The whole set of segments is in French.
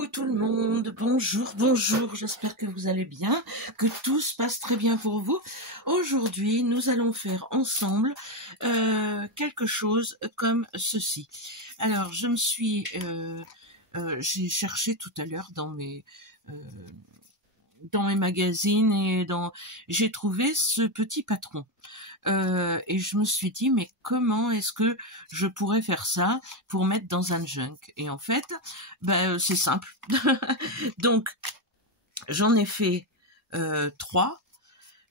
Coucou tout le monde, bonjour, bonjour, j'espère que vous allez bien, que tout se passe très bien pour vous. Aujourd'hui, nous allons faire ensemble quelque chose comme ceci. Alors, j'ai cherché tout à l'heure dans mes magazines et j'ai trouvé ce petit patron. Et je me suis dit, mais comment est-ce que je pourrais faire ça pour mettre dans un junk? Et en fait, c'est simple. Donc, j'en ai fait 3.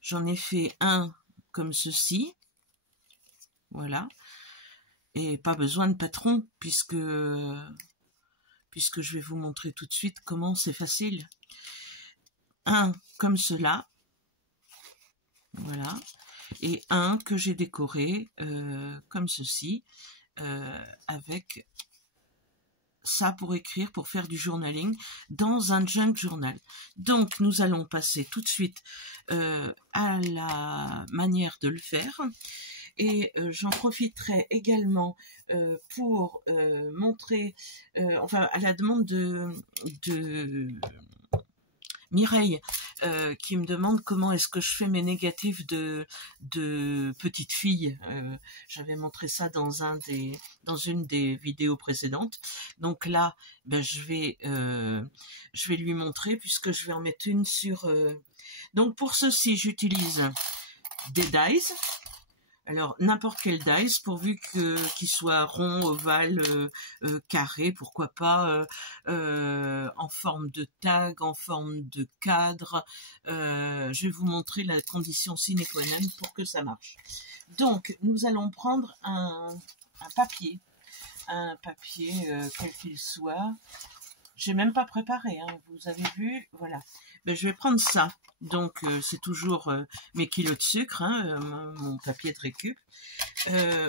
J'en ai fait un comme ceci. Voilà. Et pas besoin de patron, puisque je vais vous montrer tout de suite comment c'est facile. Un comme cela. Voilà. Et un que j'ai décoré comme ceci, avec ça pour écrire, pour faire du journaling dans un junk journal. Donc nous allons passer tout de suite à la manière de le faire. Et j'en profiterai également pour montrer, à la demande de Mireille, qui me demande comment est-ce que je fais mes négatifs de petite fille. J'avais montré ça dans une des vidéos précédentes. Donc là, je vais lui montrer, puisque je vais en mettre une sur... Donc pour ceci, j'utilise des dies. Alors, n'importe quel dice, pourvu qu'il soit rond, ovale, carré, pourquoi pas, en forme de tag, en forme de cadre. Je vais vous montrer la condition sine qua non pour que ça marche. Donc, nous allons prendre un papier, quel qu'il soit. J'ai même pas préparé, hein, vous avez vu, voilà. Je vais prendre ça. Donc, c'est toujours mes kilos de sucre, hein, mon papier de récup.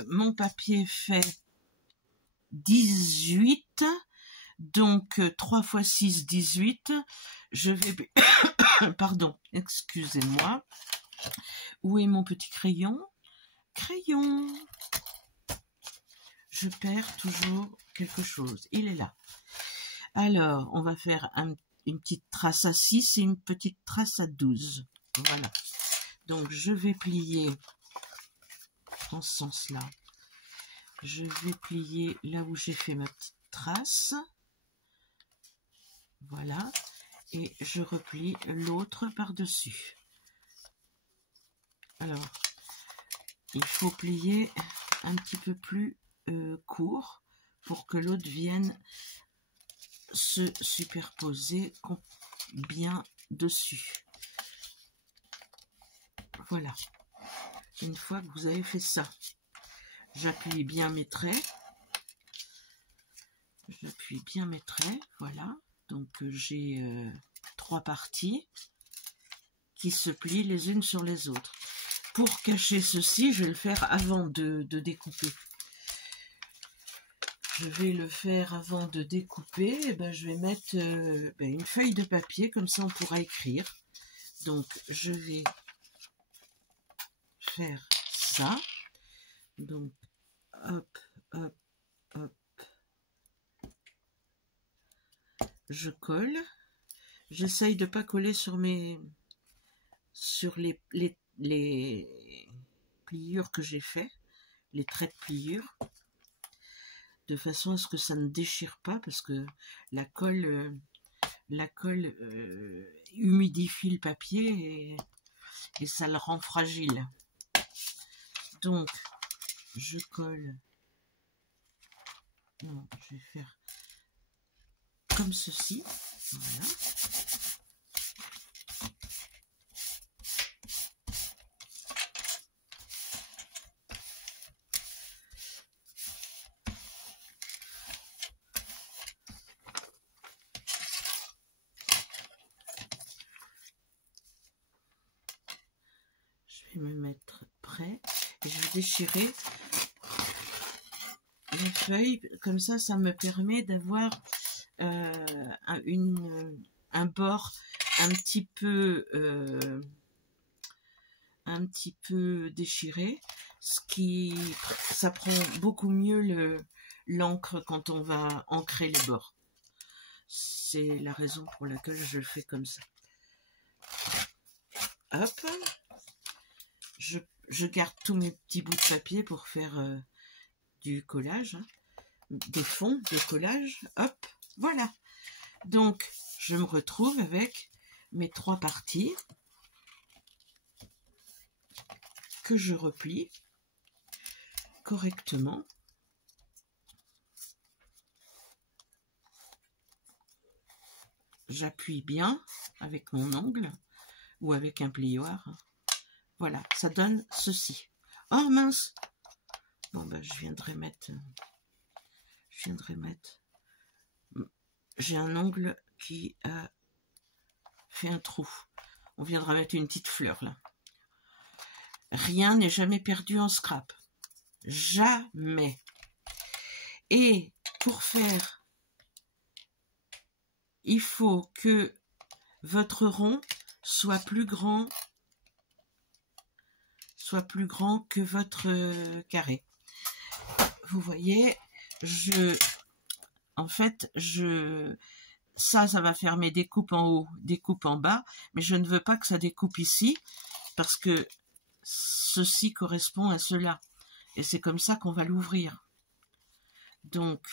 Mon papier fait 18, donc 3 x 6, 18. Je vais... Pardon, excusez-moi. Où est mon petit crayon? Crayon. Je perds toujours quelque chose. Il est là. Alors, on va faire une petite trace à 6 et une petite trace à 12. Voilà. Donc, je vais plier dans ce sens-là. Je vais plier là où j'ai fait ma petite trace. Voilà. Et je replie l'autre par-dessus. Alors, il faut plier un petit peu plus court pour que l'autre vienne se superposer bien dessus. Voilà. Une fois que vous avez fait ça, j'appuie bien mes traits. Voilà. Donc j'ai 3 parties qui se plient les unes sur les autres. Pour cacher ceci, je vais le faire avant de découper. Je vais le faire avant de découper. Je vais mettre une feuille de papier, comme ça on pourra écrire. Donc je vais faire ça. Donc hop, hop, hop. Je colle. J'essaye de pas coller sur les pliures que j'ai fait, les traits de pliure, de façon à ce que ça ne déchire pas, parce que la colle humidifie le papier et ça le rend fragile. Donc je colle. Non, je vais faire comme ceci. Voilà. Je vais me mettre prêt et je vais déchirer les feuilles, comme ça me permet d'avoir un bord un petit peu déchiré, ça prend beaucoup mieux l'encre quand on va ancrer les bords. C'est la raison pour laquelle je le fais comme ça. Hop, je garde tous mes petits bouts de papier pour faire du collage, hein, des fonds de collage. Hop, voilà. Donc, je me retrouve avec mes 3 parties que je replie correctement. J'appuie bien avec mon ongle ou avec un plioir. Voilà, ça donne ceci. Oh mince! Bon ben je viendrai mettre. J'ai un ongle qui a fait un trou. On viendra mettre une petite fleur là. Rien n'est jamais perdu en scrap. Jamais. Et pour faire, il faut que votre rond soit plus grand que votre carré. Vous voyez, ça va faire mes découpes en haut, découpes en bas, mais je ne veux pas que ça découpe ici, parce que ceci correspond à cela. Et c'est comme ça qu'on va l'ouvrir. Donc,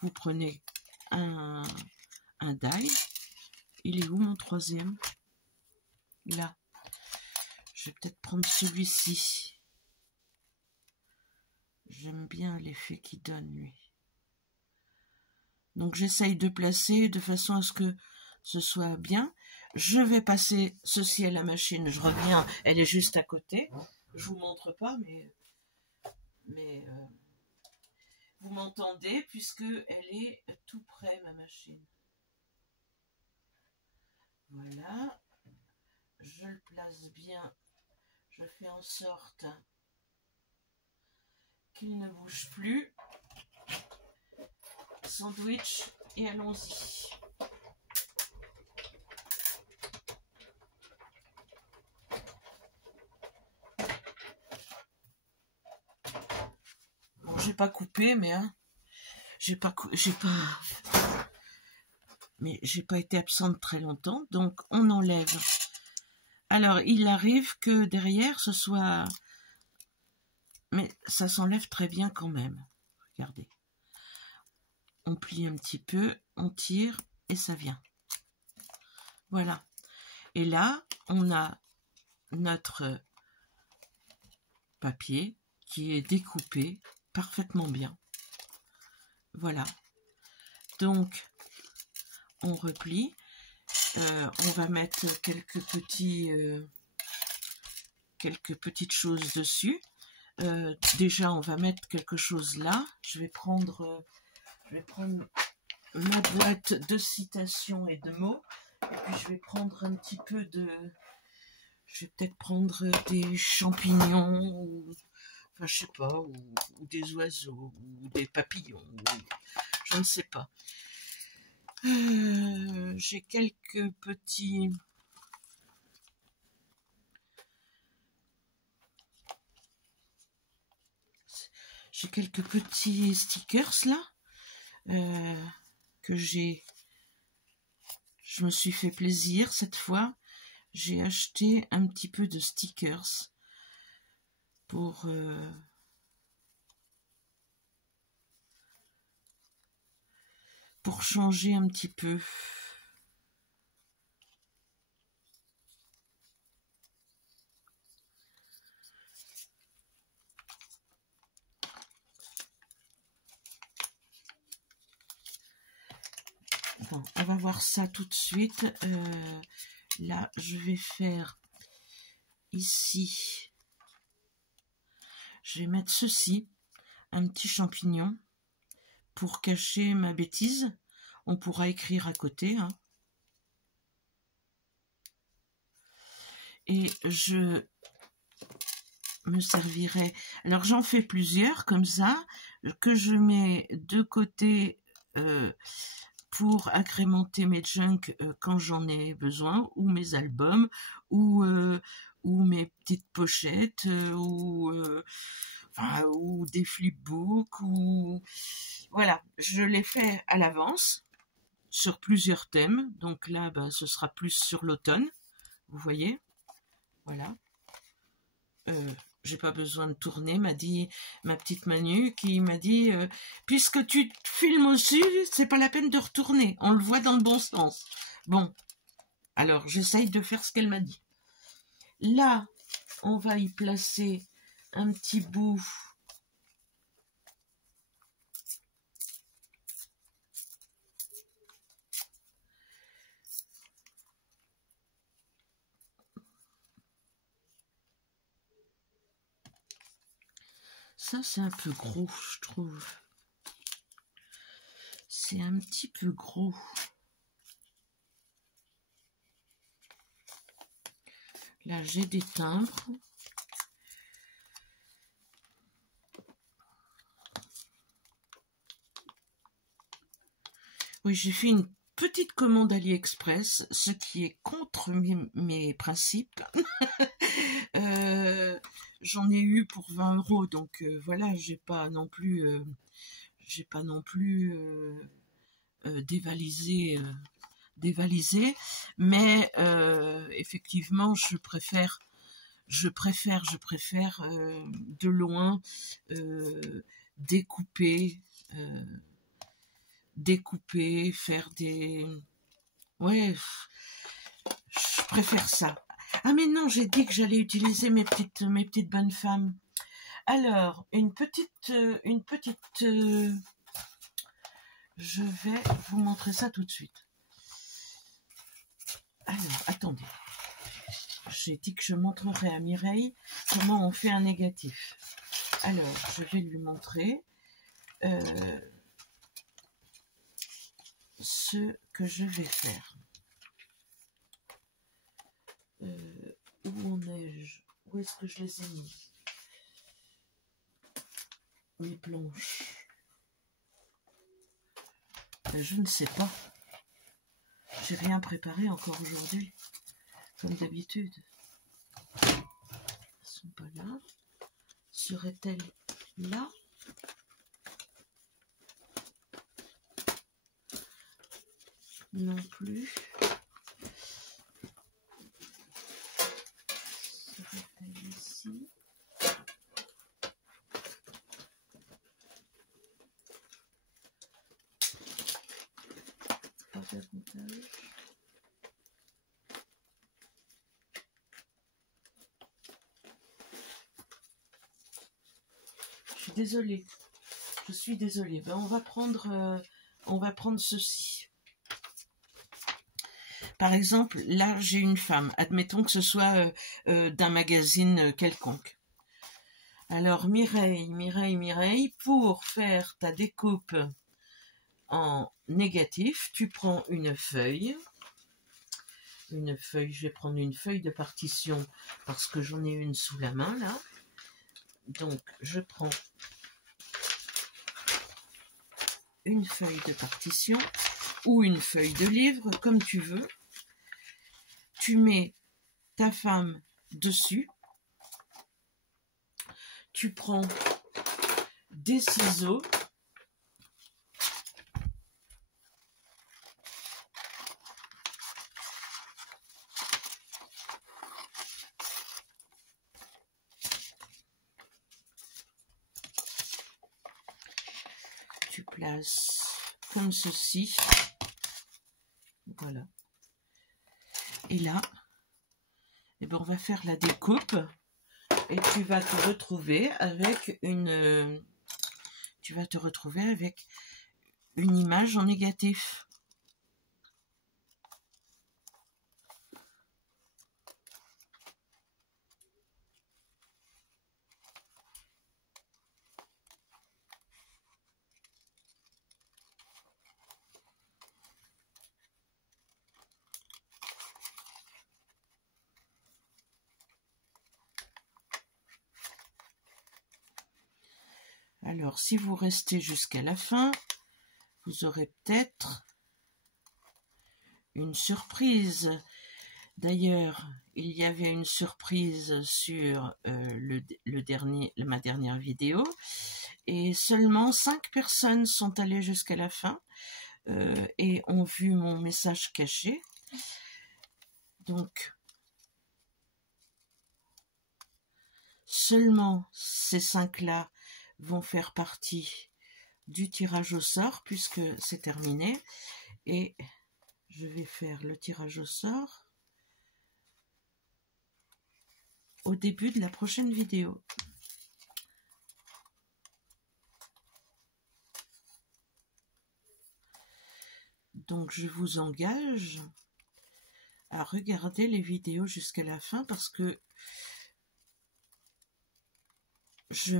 vous prenez un die. Il est où mon 3e? Là. Je vais peut-être prendre celui-ci. J'aime bien l'effet qu'il donne, lui. Donc, j'essaye de placer de façon à ce que ce soit bien. Je vais passer ceci à la machine. Je reviens, elle est juste à côté. Je vous montre pas, mais vous m'entendez puisque elle est tout près, ma machine. Voilà. Je le place bien. Je fais en sorte qu'il ne bouge plus. Sandwich et allons-y. Bon, j'ai pas coupé, mais hein, j'ai pas été absente très longtemps, donc on enlève. Alors, il arrive que derrière ce soit, mais ça s'enlève très bien quand même. Regardez. On plie un petit peu, on tire et ça vient. Voilà. Et là, on a notre papier qui est découpé parfaitement bien. Voilà. Donc, on replie. On va mettre quelques petites choses dessus. Déjà, on va mettre quelque chose là. Je vais prendre ma boîte de citations et de mots. Et puis, je vais prendre un petit peu de... Je vais peut-être prendre des champignons, ou... Enfin, je sais pas, ou des oiseaux, ou des papillons, je ne sais pas. J'ai quelques petits... stickers là, que je me suis fait plaisir cette fois. J'ai acheté un petit peu de stickers pour changer un petit peu. Bon, on va voir ça tout de suite. Là, je vais faire ici. Je vais mettre ceci, un petit champignon, pour cacher ma bêtise. On pourra écrire à côté. Hein. Et je me servirai... Alors, j'en fais plusieurs, comme ça, que je mets de côté pour agrémenter mes junk quand j'en ai besoin, ou mes albums, ou mes petites pochettes, ou des flipbooks, ou... Voilà, je les fais à l'avance. sur plusieurs thèmes. Donc là, bah, ce sera plus sur l'automne. Vous voyez, voilà. J'ai pas besoin de tourner, m'a dit ma petite Manu, qui m'a dit puisque tu te filmes aussi, c'est pas la peine de retourner. On le voit dans le bon sens. Bon, alors j'essaye de faire ce qu'elle m'a dit. Là, on va y placer un petit bout. Ça, c'est un peu gros, je trouve. C'est un petit peu gros. Là, j'ai des timbres. Oui, j'ai fait une petite commande AliExpress, ce qui est contre mes principes. J'en ai eu pour 20 €, donc voilà, j'ai pas non plus dévalisé, mais effectivement, je préfère de loin découper, faire des... Ouais, je préfère ça. Ah mais non, j'ai dit que j'allais utiliser mes petites bonnes femmes. Alors, une petite... je vais vous montrer ça tout de suite. Alors, attendez. J'ai dit que je montrerai à Mireille comment on fait un négatif. Alors, je vais lui montrer ce que je vais faire. Où en ai-je? Où est-ce que je les ai mis? Les planches. Je ne sais pas. J'ai rien préparé encore aujourd'hui, comme d'habitude. Elles sont pas là. Serait-elle là? Non plus. Serait-elle ici? Pas davantage. Je suis désolée. Ben, on va prendre ceci. Par exemple, là, j'ai une femme. Admettons que ce soit d'un magazine quelconque. Alors, Mireille, pour faire ta découpe en négatif, tu prends une feuille. Je vais prendre une feuille de partition parce que j'en ai une sous la main, là. Donc, je prends une feuille de partition ou une feuille de livre, comme tu veux. Tu mets ta femme dessus. Tu prends des ciseaux. Tu places comme ceci. Voilà. Et là, eh ben, on va faire la découpe. Et tu vas te retrouver avec une image en négatif. Alors, si vous restez jusqu'à la fin, vous aurez peut-être une surprise. D'ailleurs, il y avait une surprise sur ma dernière vidéo et seulement 5 personnes sont allées jusqu'à la fin. et ont vu mon message caché. Donc, seulement ces 5-là vont faire partie du tirage au sort, puisque c'est terminé. Et je vais faire le tirage au sort au début de la prochaine vidéo. Donc je vous engage à regarder les vidéos jusqu'à la fin, parce que je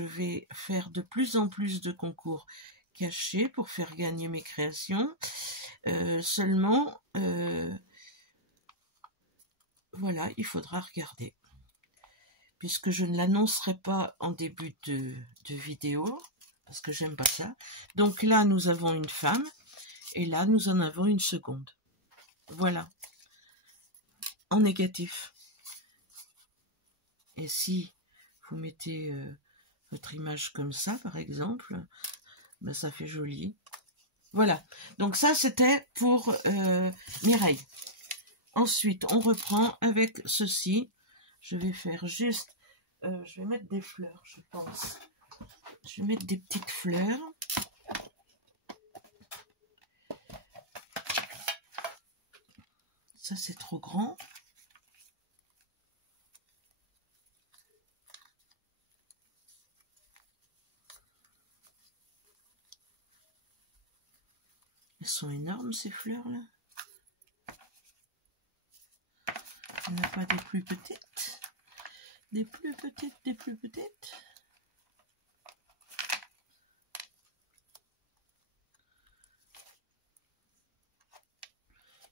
vais faire de plus en plus de concours cachés pour faire gagner mes créations. Seulement, voilà, il faudra regarder. Puisque je ne l'annoncerai pas en début de vidéo, parce que j'aime pas ça. Donc là, nous avons une femme, et là, nous en avons une seconde. Voilà. En négatif. Et si vous mettez votre image comme ça, par exemple, ben, ça fait joli. Voilà. Donc ça, c'était pour Mireille. Ensuite, on reprend avec ceci. Je vais faire juste... je vais mettre des fleurs, je pense. Je vais mettre des petites fleurs. Ça, c'est trop grand. Elles sont énormes, ces fleurs-là. Il n'y en a pas des plus petites? Des plus petites, des plus petites?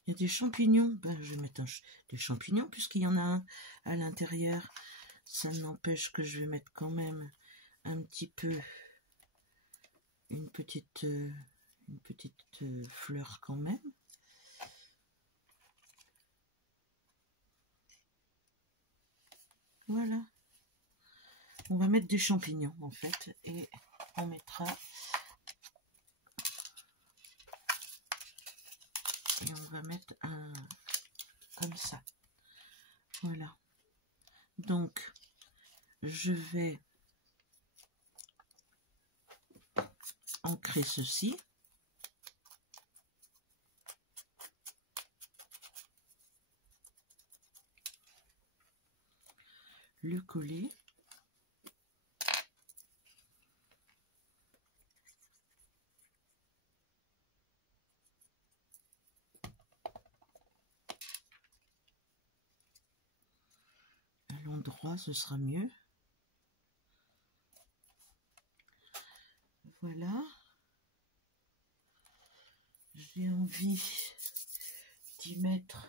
Il y a des champignons. Ben, je vais mettre des champignons puisqu'il y en a un à l'intérieur. Ça n'empêche que je vais mettre quand même un petit peu une petite fleur quand même. Voilà. On va mettre des champignons en fait, et on mettra... Et on va mettre un... comme ça. Voilà. Donc, je vais ancrer ceci. Le coller. À l'endroit, ce sera mieux. Voilà. J'ai envie d'y mettre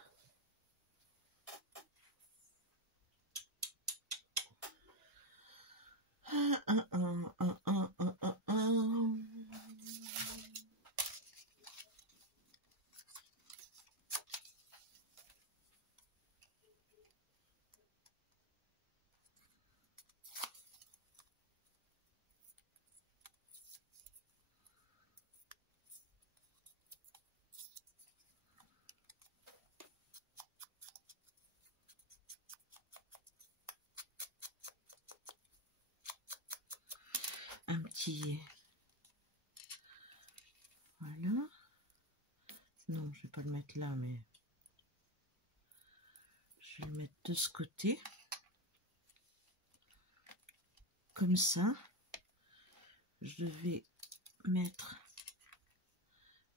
un petit... Voilà. Non, je vais pas le mettre là, mais je vais le mettre de ce côté. Comme ça. Je vais mettre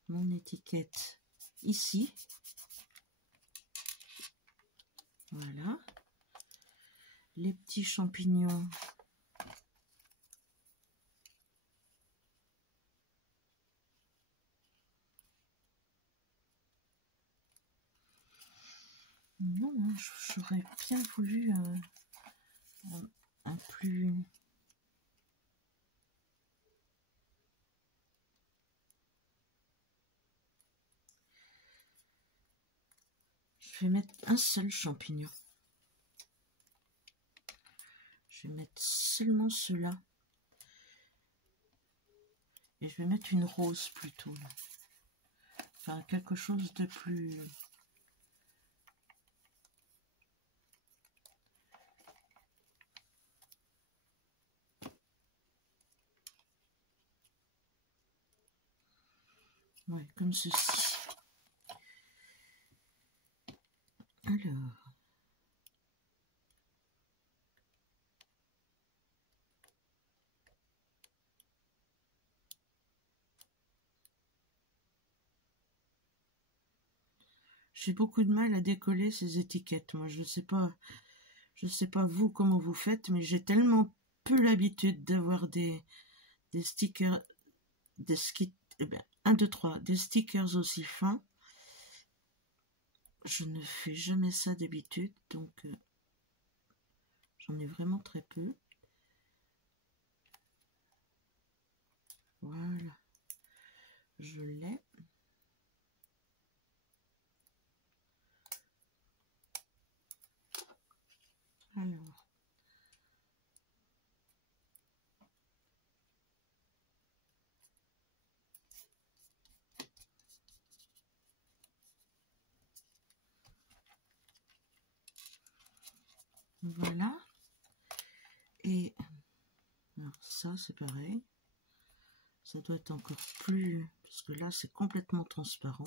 mon étiquette ici. Voilà. Les petits champignons. Non, hein, j'aurais bien voulu un plus... Je vais mettre un seul champignon. Je vais mettre seulement ceux-là. Et je vais mettre une rose plutôt. Là. Enfin, quelque chose de plus... Ouais, comme ceci. Alors... J'ai beaucoup de mal à décoller ces étiquettes. Moi, je sais pas vous comment vous faites, mais j'ai tellement peu l'habitude d'avoir des stickers, eh ben, 1, 2, 3, des stickers aussi fins. Je ne fais jamais ça d'habitude, donc j'en ai vraiment très peu. Voilà, je l'ai. Alors, voilà. Et alors ça, c'est pareil. Ça doit être encore plus... Parce que là, c'est complètement transparent.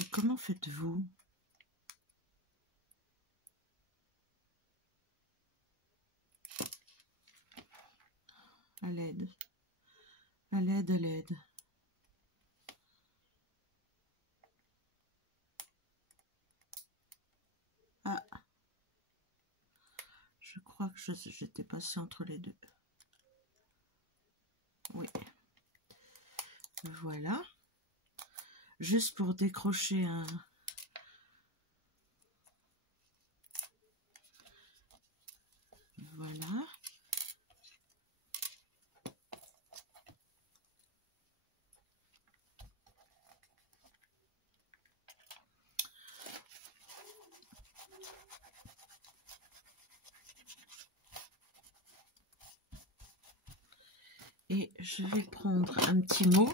Et comment faites-vous? À l'aide. À l'aide, à l'aide. Ah, je crois que j'étais passée entre les deux. Oui. Voilà. Juste pour décrocher un... Voilà. Et je vais prendre un petit mot.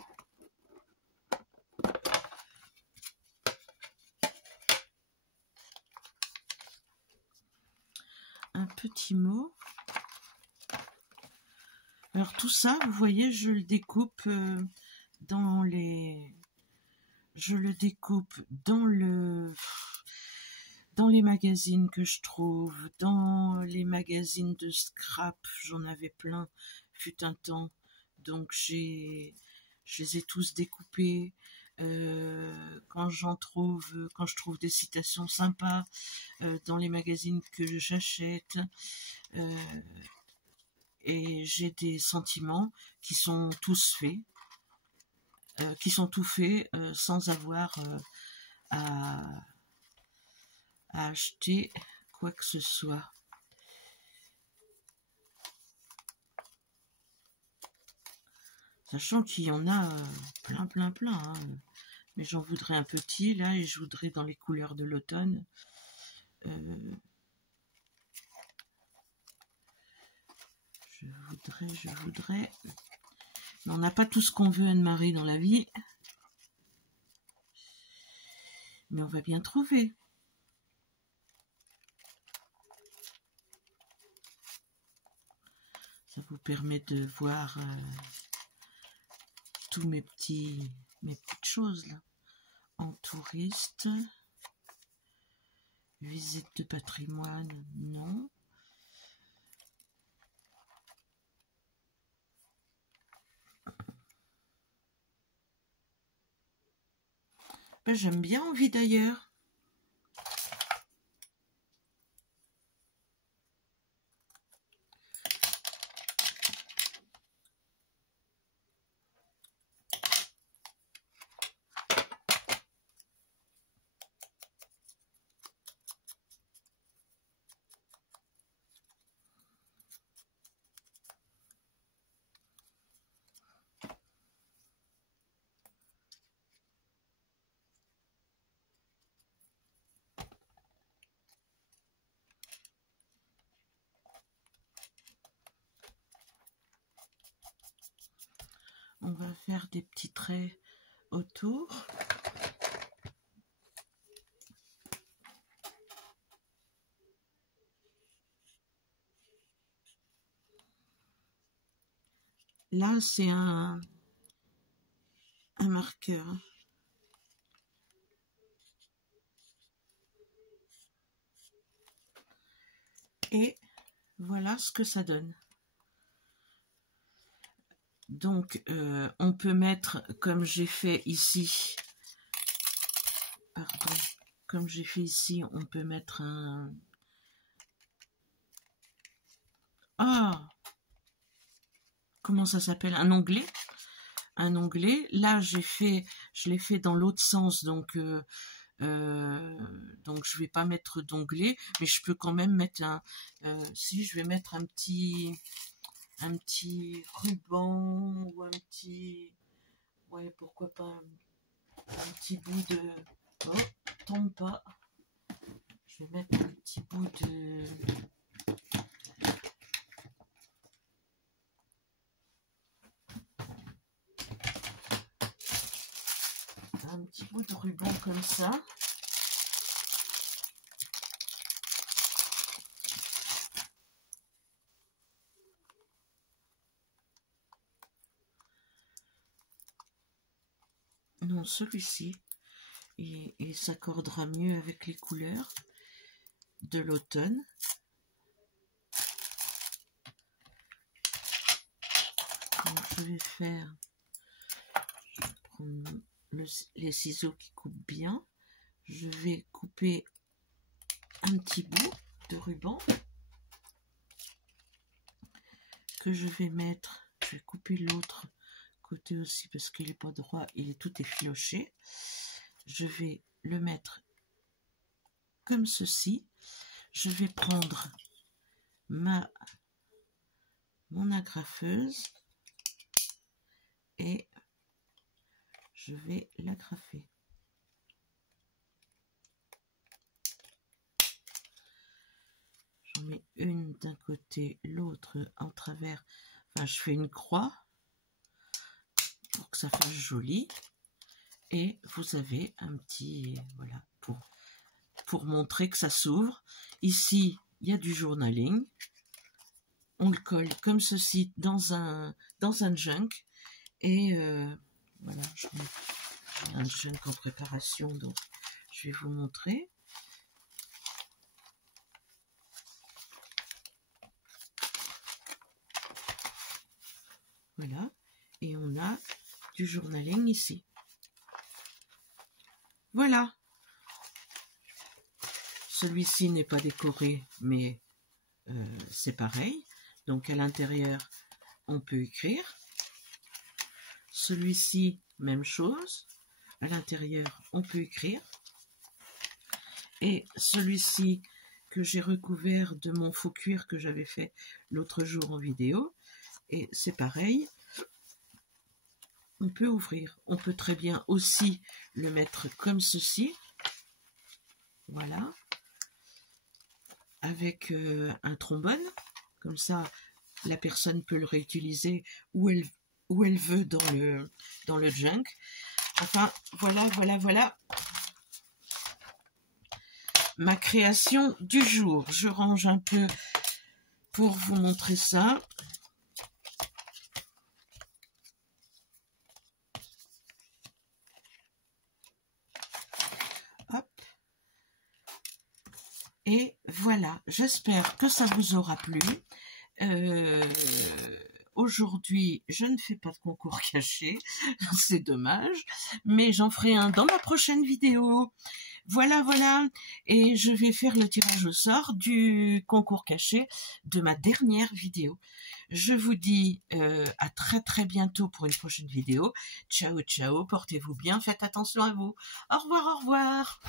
Un petit mot. Alors tout ça, vous voyez, je le découpe dans les... Je le découpe dans les magazines que je trouve, dans les magazines de scrap, j'en avais plein, fut un temps. Donc je les ai tous découpés. Quand je trouve des citations sympas dans les magazines que j'achète, et j'ai des sentiments qui sont tous faits, sans avoir à acheter quoi que ce soit. Sachant qu'il y en a plein, hein. Mais j'en voudrais un petit là, et je voudrais dans les couleurs de l'automne. Je voudrais. Mais on n'a pas tout ce qu'on veut, Anne-Marie, dans la vie. Mais on va bien trouver. Ça vous permet de voir tous mes petites choses là. En touriste, visite de patrimoine, non. Ben, j'aime bien Envie d'ailleurs. on va faire des petits traits autour. Là, c'est un marqueur. Et voilà ce que ça donne. Donc, on peut mettre, comme j'ai fait ici, pardon, comme j'ai fait ici, on peut mettre un... Ah! Comment ça s'appelle? Un onglet. Un onglet. Là, je l'ai fait dans l'autre sens, donc je vais pas mettre d'onglet, mais je peux quand même mettre un... si, je vais mettre un petit ruban ou un petit... Ouais, pourquoi pas un petit bout de... Oh, tombe pas. Je vais mettre un petit bout de... Un petit bout de ruban comme ça. Non, celui-ci. Et s'accordera mieux avec les couleurs de l'automne. Donc, je vais faire... Je vais prendre les ciseaux qui coupent bien. Je vais couper un petit bout de ruban que je vais mettre. Je vais couper l'autre côté aussi parce qu'il n'est pas droit, il est tout effiloché. Je vais le mettre comme ceci. Je vais prendre mon agrafeuse et je vais l'agrafer. J'en mets une d'un côté, l'autre en travers. Enfin, je fais une croix pour que ça fasse joli. Et vous avez un petit... Voilà, pour montrer que ça s'ouvre. Ici, il y a du journaling. On le colle comme ceci dans un junk. Et voilà, j'ai un junk en préparation, donc je vais vous montrer. Voilà, et on a du journaling ici. Voilà. Celui-ci n'est pas décoré, mais c'est pareil. Donc à l'intérieur, on peut écrire. Celui-ci, même chose. À l'intérieur, on peut écrire. Et celui-ci que j'ai recouvert de mon faux cuir que j'avais fait l'autre jour en vidéo. Et c'est pareil. On peut ouvrir. On peut très bien aussi le mettre comme ceci. Voilà. Avec un trombone. Comme ça, la personne peut le réutiliser où elle veut dans le junk. Enfin, voilà. Ma création du jour. Je range un peu pour vous montrer ça. Hop. Et voilà, j'espère que ça vous aura plu. Aujourd'hui, je ne fais pas de concours caché, c'est dommage, mais j'en ferai un dans ma prochaine vidéo. Voilà, et je vais faire le tirage au sort du concours caché de ma dernière vidéo. Je vous dis à très bientôt pour une prochaine vidéo. Ciao, portez-vous bien, faites attention à vous. Au revoir.